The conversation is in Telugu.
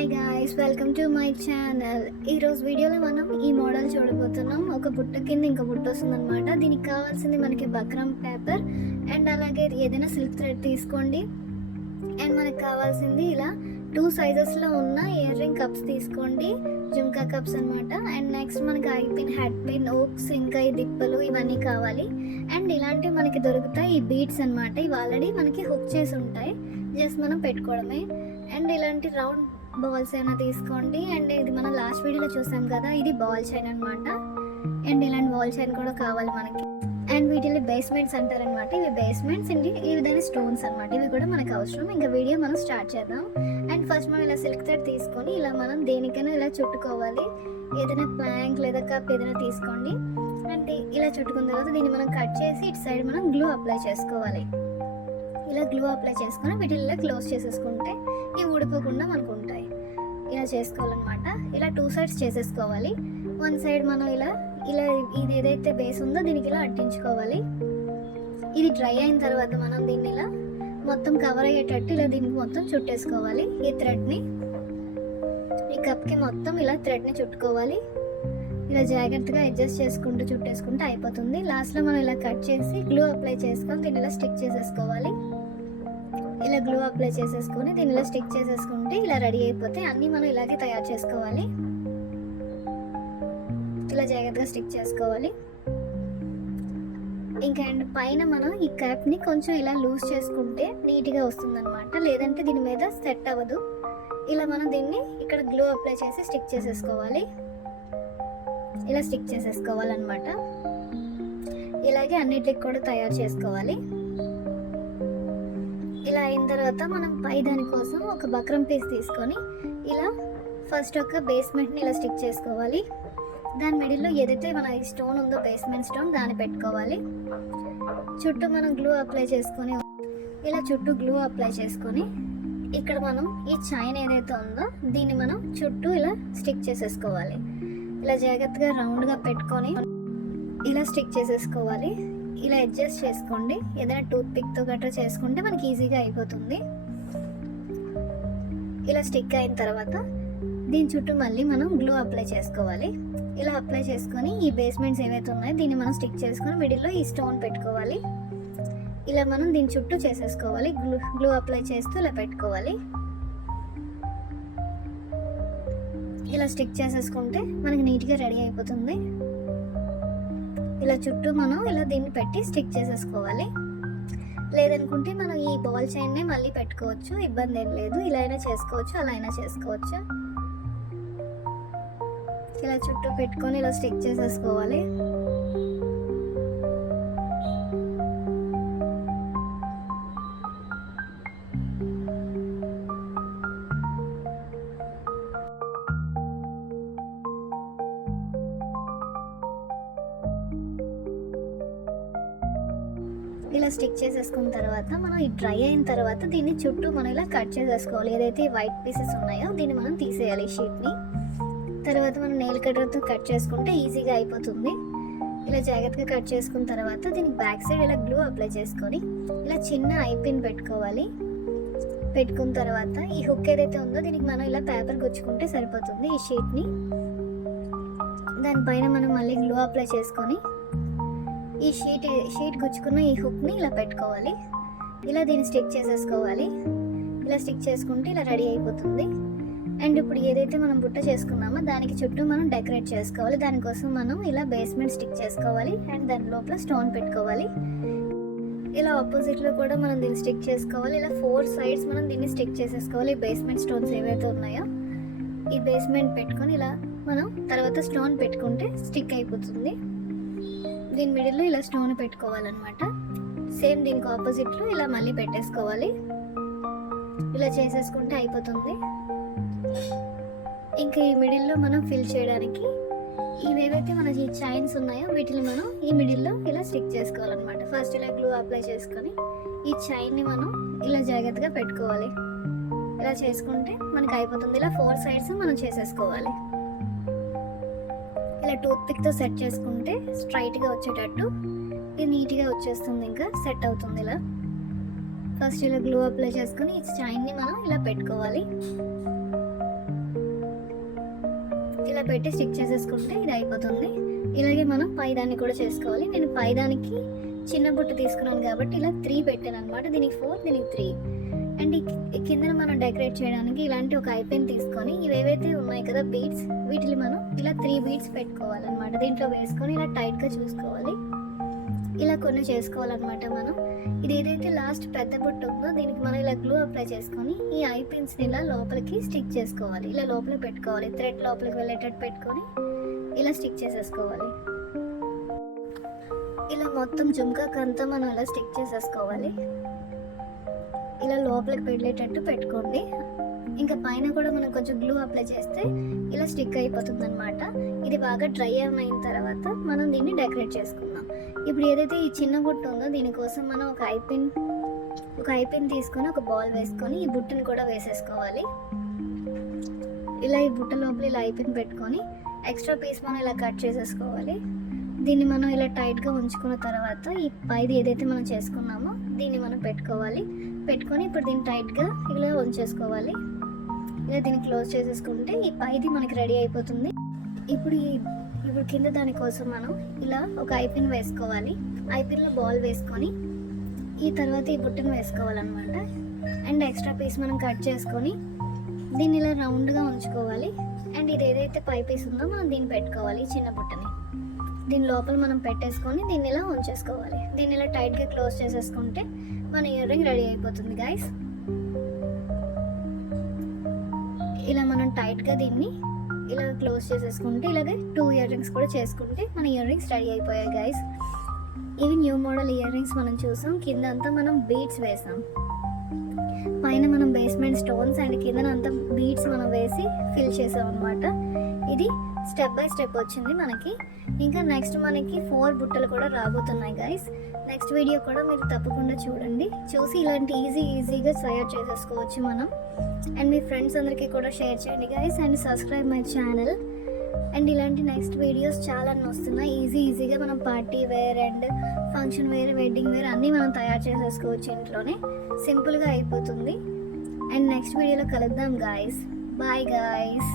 Hi guys, welcome to my channel. ఈరోజు వీడియోలో మనం ఈ మోడల్ చూడబోతున్నాం. ఒక బుట్ట కింద ఇంకో బుట్ట వస్తుందన్నమాట. దీనికి కావాల్సింది మనకి బక్రమ్ పేపర్ అండ్ అలాగే ఏదైనా సిల్క్ థ్రెడ్ తీసుకోండి. అండ్ మనకు కావాల్సింది ఇలా 2 సైజెస్లో ఉన్న ఇయర్ రింగ్ కప్స్ తీసుకోండి, జుంకా కప్స్ అనమాట. అండ్ నెక్స్ట్ మనకి ఐ పిన్, హెడ్ పిన్, ఓక్స్, ఇంకా ఈ దిప్పలు ఇవన్నీ కావాలి. అండ్ ఇలాంటివి మనకి దొరుకుతాయి ఈ బీడ్స్ అనమాట. ఇవి ఆల్రెడీ మనకి హుక్ చేసి ఉంటాయి, జస్ట్ మనం పెట్టుకోవడమే. అండ్ ఇలాంటి రౌండ్ బాల్స్ అయినా తీసుకోండి. అండ్ ఇది మనం లాస్ట్ వీడియోలో చూసాం కదా, ఇది బాల్ చైన్ అనమాట. అండ్ ఇలాంటి బాల్ చైన్ కూడా కావాలి మనకి. అండ్ వీటిని బేస్మెంట్స్ అంటారనమాట. ఇవి బేస్మెంట్స్ అండి, ఈ విధంగా స్టోన్స్ అనమాట. ఇవి కూడా మనకు అవసరం. ఇంకా వీడియో మనం స్టార్ట్ చేద్దాం. అండ్ ఫస్ట్ మనం ఇలా సిల్క్ థ్రెడ్ తీసుకొని ఇలా మనం దేనికైనా ఇలా చుట్టుకోవాలి. ఏదైనా ప్లాంక్ లేదా కప్ ఏదైనా తీసుకోండి. అంటే ఇలా చుట్టుకున్న తర్వాత దీన్ని మనం కట్ చేసి ఇటు సైడ్ మనం గ్లూ అప్లై చేసుకోవాలి. ఇలా గ్లూ అప్లై చేసుకొని వీటిని ఇలా క్లోజ్ చేసేసుకుంటే ఇవి ఊడిపోకుండా మనకు ఉంటాయి. ఇలా చేసుకోవాలన్నమాట. ఇలా 2 సైడ్స్ చేసేసుకోవాలి. 1 సైడ్ మనం ఇలా ఇలా ఇది ఏదైతే బేస్ ఉందో దీనికి ఇలా అంటించుకోవాలి. ఇది డ్రై అయిన తర్వాత మనం దీన్ని ఇలా మొత్తం కవర్ అయ్యేటట్టు ఇలా దీనికి మొత్తం చుట్టేసుకోవాలి. ఈ థ్రెడ్ని ఈ కప్కి మొత్తం ఇలా థ్రెడ్ని చుట్టుకోవాలి. ఇలా జాగ్రత్తగా అడ్జస్ట్ చేసుకుంటూ చుట్టేసుకుంటే అయిపోతుంది. లాస్ట్లో మనం ఇలా కట్ చేసి గ్లూ అప్లై చేసుకొని దీన్ని ఇలా స్టిక్ చేసేసుకోవాలి. ఇలా గ్లూ అప్లై చేసేసుకొని దీన్ని ఇలా స్టిక్ చేసేసుకుంటే ఇలా రెడీ అయిపోతే అన్నీ మనం ఇలాగే తయారు చేసుకోవాలి. ఇలా జాగ్రత్తగా స్టిక్ చేసుకోవాలి. ఇంకా అండ్ పైన మనం ఈ క్యాప్ని కొంచెం ఇలా లూజ్ చేసుకుంటే నీట్గా వస్తుందన్నమాట. లేదంటే దీని మీద సెట్ అవ్వదు. ఇలా మనం దీన్ని ఇక్కడ గ్లూ అప్లై చేసి స్టిక్ చేసేసుకోవాలి. ఇలా స్టిక్ చేసేసుకోవాలన్నమాట. ఇలాగే అన్నిటికి కూడా తయారు చేసుకోవాలి. ఇలా అయిన తర్వాత మనం పై దానికోసం ఒక బక్రమ్ పీస్ తీసుకొని ఇలా ఫస్ట్ ఒక బేస్మెంట్ని ఇలా స్టిక్ చేసుకోవాలి. దాని మిడిల్లో ఏదైతే మన స్టోన్ ఉందో బేస్మెంట్ స్టోన్ దాన్ని పెట్టుకోవాలి. చుట్టూ మనం గ్లూ అప్లై చేసుకొని ఇలా చుట్టూ గ్లూ అప్లై చేసుకొని ఇక్కడ మనం ఈ చైన్ ఏదైతే ఉందో దీన్ని మనం చుట్టూ ఇలా స్టిక్ చేసేసుకోవాలి. ఇలా జాగ్రత్తగా రౌండ్గా పెట్టుకొని ఇలా స్టిక్ చేసేసుకోవాలి. ఇలా అడ్జస్ట్ చేసుకోండి. ఏదైనా టూత్ పిక్తో గట్రా చేసుకుంటే మనకి ఈజీగా అయిపోతుంది. ఇలా స్టిక్ అయిన తర్వాత దీని చుట్టూ మళ్ళీ మనం గ్లూ అప్లై చేసుకోవాలి. ఇలా అప్లై చేసుకొని ఈ బేస్మెంట్స్ ఏవైతే ఉన్నాయో దీన్ని మనం స్టిక్ చేసుకొని మిడిల్లో ఈ స్టోన్ పెట్టుకోవాలి. ఇలా మనం దీని చుట్టూ చేసేసుకోవాలి. గ్లూ అప్లై చేస్తూ ఇలా పెట్టుకోవాలి. ఇలా స్టిక్ చేసేసుకుంటే మనకి నీట్గా రెడీ అయిపోతుంది. ఇలా చుట్టూ మనం ఇలా దీన్ని పెట్టి స్టిక్ చేసేసుకోవాలి. లేదనుకుంటే మనం ఈ బాల్ చైన్నే మళ్ళీ పెట్టుకోవచ్చు, ఇబ్బంది ఏం లేదు. ఇలా అయినా చేసుకోవచ్చు, అలా అయినా చేసుకోవచ్చు. ఇలా చుట్టూ పెట్టుకొని ఇలా స్టిక్ చేసేసుకోవాలి. ఇలా స్టిక్ చేసేసుకున్న తర్వాత మనం ఈ డ్రై అయిన తర్వాత దీన్ని చుట్టూ మనం ఇలా కట్ చేసేసుకోవాలి. ఏదైతే వైట్ పీసెస్ ఉన్నాయో దీన్ని మనం తీసేయాలి షీట్ని. తర్వాత మనం నెయిల్ కట్టర్తో కట్ చేసుకుంటే ఈజీగా అయిపోతుంది. ఇలా జాగ్రత్తగా కట్ చేసుకున్న తర్వాత దీనికి బ్యాక్ సైడ్ ఇలా గ్లూ అప్లై చేసుకొని ఇలా చిన్న ఐ పిన్ పెట్టుకోవాలి. పెట్టుకున్న తర్వాత ఈ హుక్ ఏదైతే ఉందో దీనికి మనం ఇలా పేపర్ గుచ్చుకుంటే సరిపోతుంది. ఈ షీట్ని దానిపైన మనం మళ్ళీ గ్లూ అప్లై చేసుకొని ఈ షీట్ గుచ్చుకున్న ఈ హుక్ని ఇలా పెట్టుకోవాలి. ఇలా దీన్ని స్టిక్ చేసేసుకోవాలి. ఇలా స్టిక్ చేసుకుంటే ఇలా రెడీ అయిపోతుంది. అండ్ ఇప్పుడు ఏదైతే మనం బుట్ట చేసుకున్నామో దానికి చుట్టూ మనం డెకరేట్ చేసుకోవాలి. దానికోసం మనం ఇలా బేస్మెంట్ స్టిక్ చేసుకోవాలి అండ్ దాని లోపల స్టోన్ పెట్టుకోవాలి. ఇలా ఆపోజిట్లో కూడా మనం దీన్ని స్టిక్ చేసుకోవాలి. ఇలా 4 సైడ్స్ మనం దీన్ని స్టిక్ చేసేసుకోవాలి. బేస్మెంట్ స్టోన్స్ ఏవైతే ఉన్నాయో ఈ బేస్మెంట్ పెట్టుకొని ఇలా మనం తర్వాత స్టోన్ పెట్టుకుంటే స్టిక్ అయిపోతుంది. దీని మిడిల్లో ఇలా స్టోన్ పెట్టుకోవాలన్నమాట. సేమ్ దీనికి ఆపోజిట్లో ఇలా మళ్ళీ పెట్టేసుకోవాలి. ఇలా చేసేసుకుంటే అయిపోతుంది. ఇంకా ఈ మిడిల్లో మనం ఫిల్ చేయడానికి ఇవేవైతే మన ఈ చైన్స్ ఉన్నాయో వీటిని మనం ఈ మిడిల్లో ఇలా స్టిక్ చేసుకోవాలన్నమాట. ఫస్ట్ ఇలా గ్లూ అప్లై చేసుకొని ఈ చైన్ని మనం ఇలా జాగ్రత్తగా పెట్టుకోవాలి. ఇలా చేసుకుంటే మనకి అయిపోతుంది. ఇలా 4 సైడ్స్ మనం చేసేసుకోవాలి. ఇలా టూత్ పిక్తో సెట్ చేసుకుంటే స్ట్రైట్గా వచ్చేటట్టు ఇది నీట్గా వచ్చేస్తుంది. ఇంకా సెట్ అవుతుంది. ఇలా ఫస్ట్ ఇలా గ్లూ అప్లై చేసుకొని ఈ చైన్ని మనం ఇలా పెట్టుకోవాలి. ఇలా పెట్టి స్టిక్ చేసేసుకుంటే ఇది అయిపోతుంది. ఇలాగే మనం పైదాన్ని కూడా చేసుకోవాలి. నేను పైదానికి చిన్న బుట్ట తీసుకున్నాను కాబట్టి ఇలా 3 పెట్టాను అనమాట. దీనికి 4, దీనికి 3. అండ్ ఈ కింద మనం డెకరేట్ చేయడానికి ఇలాంటి ఒక ఐపెన్ తీసుకొని ఇవేవైతే ఉన్నాయి కదా బీడ్స్, వీటిని మనం ఇలా 3 బీడ్స్ పెట్టుకోవాలన్నమాట. దీంట్లో వేసుకొని ఇలా టైట్గా చూసుకోవాలి. ఇలా కొన్ని చేసుకోవాలన్నమాట మనం. ఇది ఏదైతే లాస్ట్ పెద్ద బుట్ట ఉందో దీనికి మనం ఇలా గ్లూ అప్లై చేసుకొని ఈ ఐ పిన్స్ని ఇలా లోపలికి స్టిక్ చేసుకోవాలి. ఇలా లోపల పెట్టుకోవాలి, థ్రెడ్ లోపలికి వెళ్ళేటట్టు పెట్టుకొని ఇలా స్టిక్ చేసేసుకోవాలి. ఇలా మొత్తం జుంకాకంతా మనం ఇలా స్టిక్ చేసేసుకోవాలి. ఇలా లోపలికి వెళ్ళేటట్టు పెట్టుకోండి. ఇంకా పైన కూడా మనం కొంచెం గ్లూ అప్లై చేస్తే ఇలా స్టిక్ అయిపోతుంది అనమాట. ఇది బాగా డ్రై అయిన తర్వాత మనం దీన్ని డెకరేట్ చేసుకుందాం. ఇప్పుడు ఏదైతే ఈ చిన్న బుట్ట ఉందో దీనికోసం మనం ఒక ఐపిన్ తీసుకొని ఒక బాల్ వేసుకొని ఈ బుట్టని కూడా వేసేసుకోవాలి. ఇలా ఈ బుట్ట లోపల ఇలా ఐపిన్ పెట్టుకొని ఎక్స్ట్రా పీస్ మనం ఇలా కట్ చేసేసుకోవాలి. దీన్ని మనం ఇలా టైట్గా ఉంచుకున్న తర్వాత ఈ పైది ఏదైతే మనం చేసుకున్నామో దీన్ని మనం పెట్టుకొని ఇప్పుడు దీన్ని టైట్గా ఇలా ఉంచేసుకోవాలి. ఇలా దీన్ని క్లోజ్ చేసేసుకుంటే ఈ పైది మనకి రెడీ అయిపోతుంది. ఇప్పుడు కింద దానికోసం మనం ఇలా ఒక ఐపిన్ వేసుకోవాలి. ఐపిన్లో బాల్ వేసుకొని ఈ తర్వాత ఈ బుట్టను వేసుకోవాలన్నమాట. అండ్ ఎక్స్ట్రా పీస్ మనం కట్ చేసుకొని దీన్ని ఇలా రౌండ్గా ఉంచుకోవాలి. అండ్ ఇది ఏదైతే పై పీస్ ఉందో మనం దీన్ని పెట్టుకోవాలి. చిన్న బుట్టని దీని లోపల మనం పెట్టేసుకొని దీన్ని ఇలా ఉంచేసుకోవాలి. దీన్ని ఇలా టైట్గా క్లోజ్ చేసేసుకుంటే మన ఇయర్ రింగ్ రెడీ అయిపోతుంది గైస్. ఇలా మనం టైట్గా దీన్ని ఇలా క్లోజ్ చేసేసుకుంటే ఇలాగే 2 ఇయర్ రింగ్స్ కూడా చేసుకుంటే మన ఇయర్ రింగ్స్ రెడీ అయిపోయాయి గైస్. ఇవి న్యూ మోడల్ ఇయర్ రింగ్స్ మనం చూసాం. కింద అంతా మనం బీడ్స్ వేసాం, పైన మనం బేస్మెంట్ స్టోన్స్ అండ్ కింద అంతా బీడ్స్ మనం వేసి ఫిల్ చేసాం అనమాట. ఇది స్టెప్ బై స్టెప్ వచ్చింది మనకి. ఇంకా నెక్స్ట్ మనకి 4 బుట్టలు కూడా రాబోతున్నాయి గైస్. నెక్స్ట్ వీడియో కూడా మీరు తప్పకుండా చూసి ఇలాంటి ఈజీగా తయారు చేసేసుకోవచ్చు మనం. అండ్ మీ ఫ్రెండ్స్ అందరికీ కూడా షేర్ చేయండి guys and subscribe my channel. And ఇలాంటి నెక్స్ట్ వీడియోస్ చాలా వస్తున్నాయి. ఈజీగా మనం party wear and function wear, wedding wear అన్నీ మనం తయారు చేసేసుకోవచ్చు ఇంట్లోనే. సింపుల్గా అయిపోతుంది. అండ్ నెక్స్ట్ వీడియోలో కలుద్దాం గైస్. Bye guys.